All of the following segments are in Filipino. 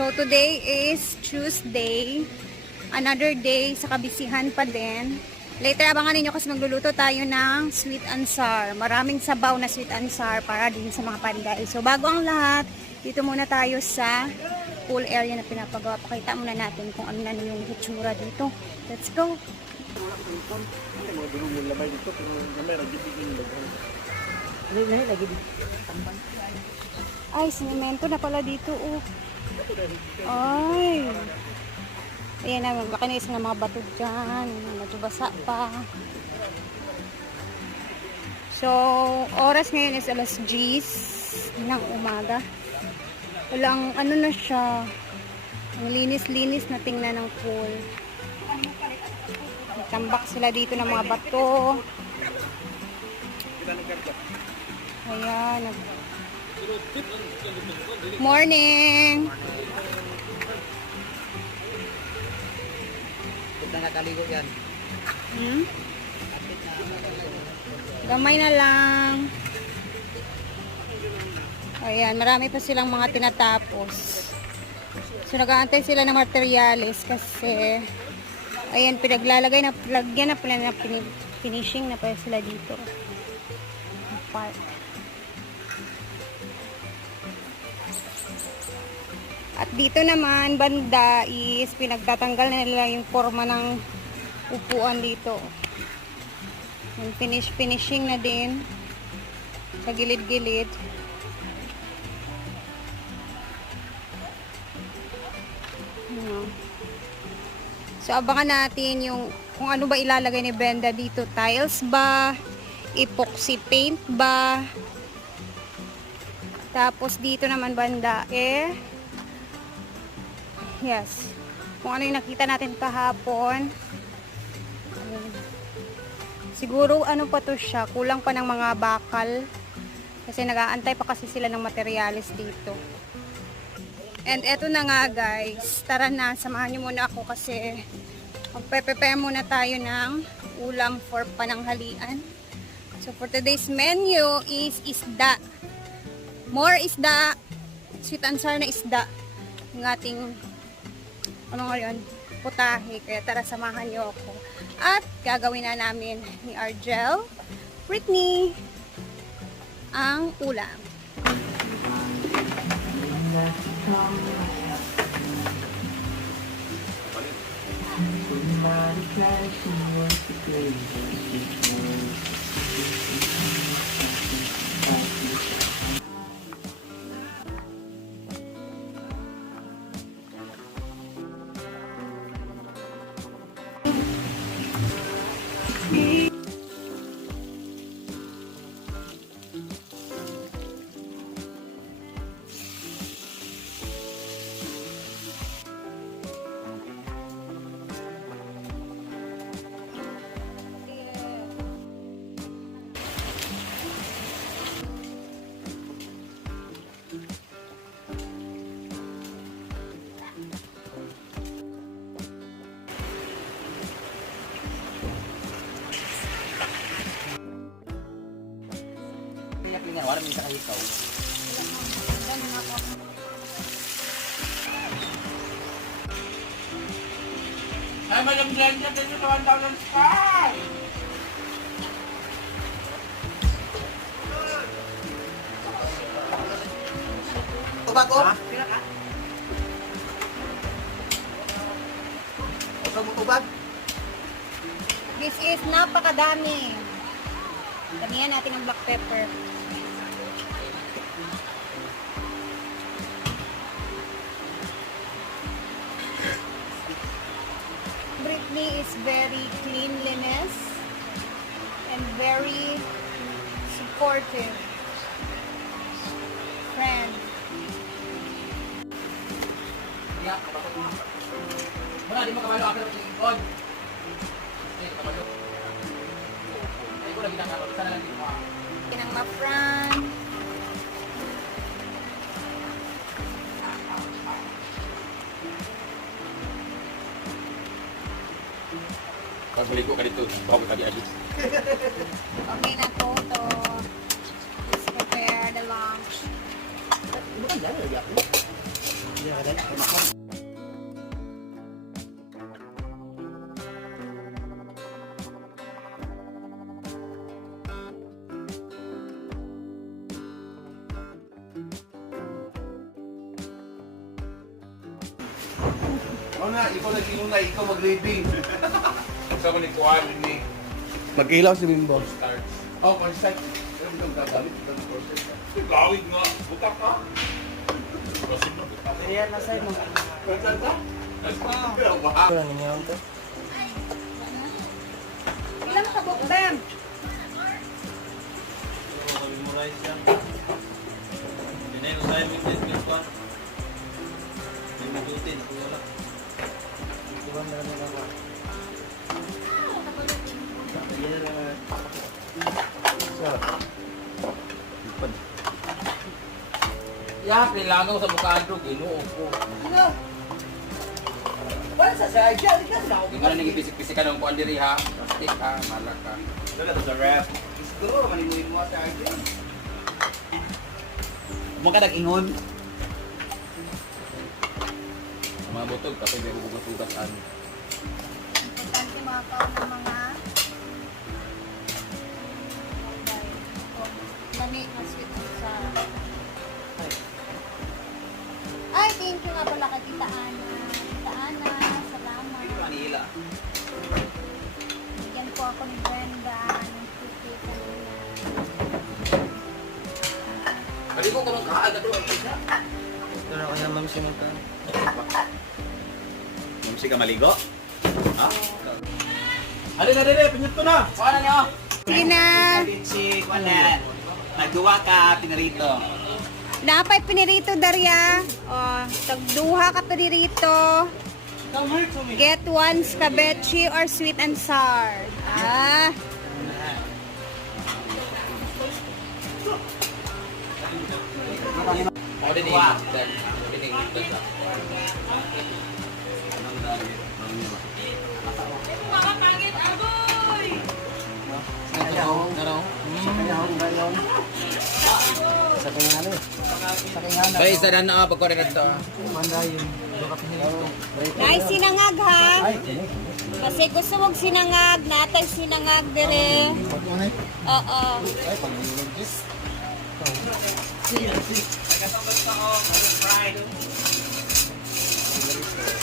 So today is Tuesday. Another day sa kabisihan pa din. Later abangan ninyo kasi magluluto tayo ng sweet and sour. Maraming sabaw na sweet and sour para din sa mga panday. So bago ang lahat, dito muna tayo sa pool area na pinapagawa. Pakita muna natin kung ano na yung hitsura dito. Let's go! Ay, sinemento na pala dito. Oh. Ay. Ayan na, magkakinis ng mga bato dyan. Medyo basa pa. So, oras ngayon is alas 10 ng umaga. Walang ano na siya. Ang linis-linis na tingnan ng pool. Tambak sila dito ng mga bato. Ayan. Morning! Punta na kaligo yan. Gamay na lang. Ayan, marami pa silang mga tinatapos. So, nag-aantay sila ng materyales kasi ayan, pinaglalagay na, lagyan na pala na finishing na pala sila dito. Part. At dito naman, banda is pinagtatanggal na nila yung forma ng upuan dito. Yung finishing na din sa gilid-gilid. So, abangan natin yung kung ano ba ilalagay ni Brenda dito. Tiles ba? Epoxy paint ba? Tapos dito naman banda yes. Kung ano yung nakita natin kahapon. Siguro ano pa to siya. Kulang pa ng mga bakal. Kasi nag-aantay pa kasi sila ng materyales dito. And eto na nga guys. Tara na. Samahan nyo muna ako kasi magpe-prepare muna tayo ng ulam for pananghalian. So for today's menu is isda. More isda. Sweet and sour na isda. Yung ating ano ngayon, putahe. Kaya tara, samahan nyo ako. At gagawin na namin ni Argel, Britney, ang ulam. Wala min sa kahikaw. Ay, Madam Glenda, dito na 1,000 sky! Ubag ko? Pila ka? Ubag? This is napakadami. Damihan natin ang black pepper. Britney is very cleanliness and very supportive friend. Ya, kapatid mo. Muna, di mo kabalo ako ng ikon. Okay, kabalo. Ay, ko lagi na kabalo. Sana lang dito. Pinang mafran. Pag maligo ka dito, bago ka di-adjust. Okay na po to. Let's prepare the lunch. Bukan dyan, lagi ako. Oo na, ikaw nag-inuna, ikaw mag-ready. Sa manikuhan ni Mag-ilaw si Bimbo. Stars. Oh, consent. Pero mo nang gagamit ito ng process. Gawin nga. Butak ka. Prosin na butak. Kaya nasa mo. Consent ka? Wow. Wow. Ano niyo to? Ilan ka bukbem? Memorize yan. Pinay ko sa'yo yung test ko. Yung magutin. Wala. Diba meron na ako? Ya, kailangan ko sa bukado. Ginoo ko. Wala sa sarja, di ka sa Hindi mo na nagibisik-bisik ka ng kuhan diri ha. Plastic ha, malak ka. Wala to sa rap. Siguro, manimuhin mo sa akin. mo ka nag-ingon. Ang mga butog, kapag may hugas-hugasan. Importante mga kaon ng mga lami na sweet sa ay, thank you nga pala kay Tita Ana. Tita Ana, salamat. Manila. Bigyan po ako ni Brenda ng cookie kanina. Kali ko kung kaagad doon. Wala ko naman sinuta. Mamsi ka maligo? Ha? Alin na dede, pinyot ko na. Kuha na niyo. Sige na. Si Juanet. Nagduwa ka, pinarito. Napay pinirito, Daria. O, tagduha ka pinirito. Get one scabeche or sweet and sour. Ah. Ako din eh. Din eh. Sa kanya ano? Bay, isa na na pagkuha na ito. Manda yun. Nice sinangag ha. Kasi gusto mong sinangag, natay sinangag dire. Oo.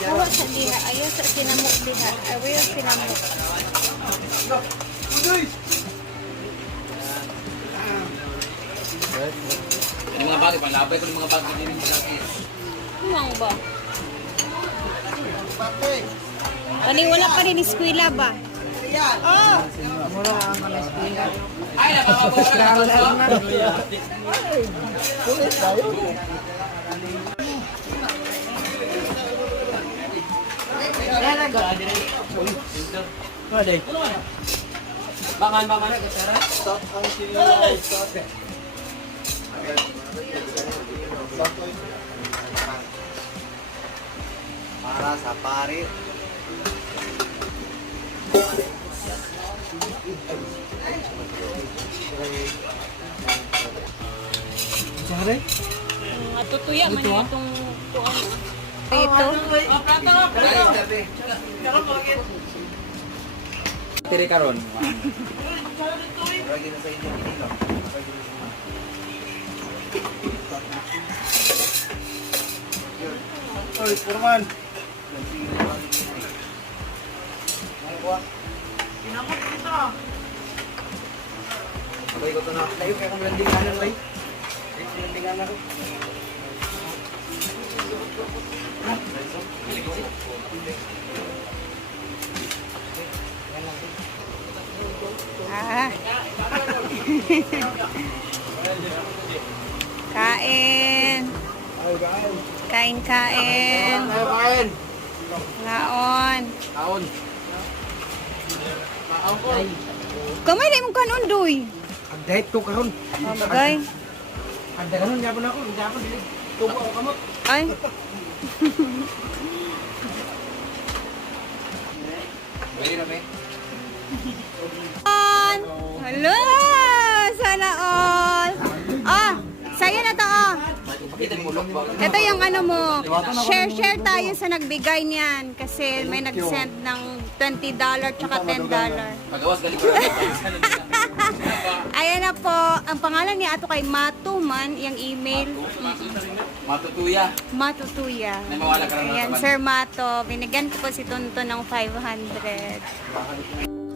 Awa sa diha, ayaw sa sinamok diha. Ayaw sinamok. Yung mga bagay, panglabay ko yung mga bagay din yung laki. Humang ba? Paniwala pa rin eskwela ba? Oh! Ay, napapabawala ka ba? Pwede. Bangan na kasara. Stop ang sila. Stop. Para sa pare. Siyempre? Matutuya man yung itong kuan. Ito. Tiri karon. Lagi na sa inyo kinilo. Oy, Purman. Abay ko to na. Tayo kaya kung landingan bay. Landingan ako. Ah. Kain. Kain, kain. Kain. Laon. Taon. Kamay na mong kanon, Doy. Ang date ko karon. Oh, bagay. Ang kanon yapon ako, yapon dili. Tubo ako kamot. Ay. Pwede na, me. Hello! Sana all! Ah! Sa'yo na to, oh! Ito yung ano mo, share tayo sa nagbigay niyan kasi may nag-send ng $20 tsaka $10. Pagawas galing ko lang. Ayan na po, ang pangalan niya ato kay Matuman, yung email, Matutuya. Matutuya. May mawala ka rin Ayan, naman. Sir Mato, binigyan ko po si Tonto ng 500.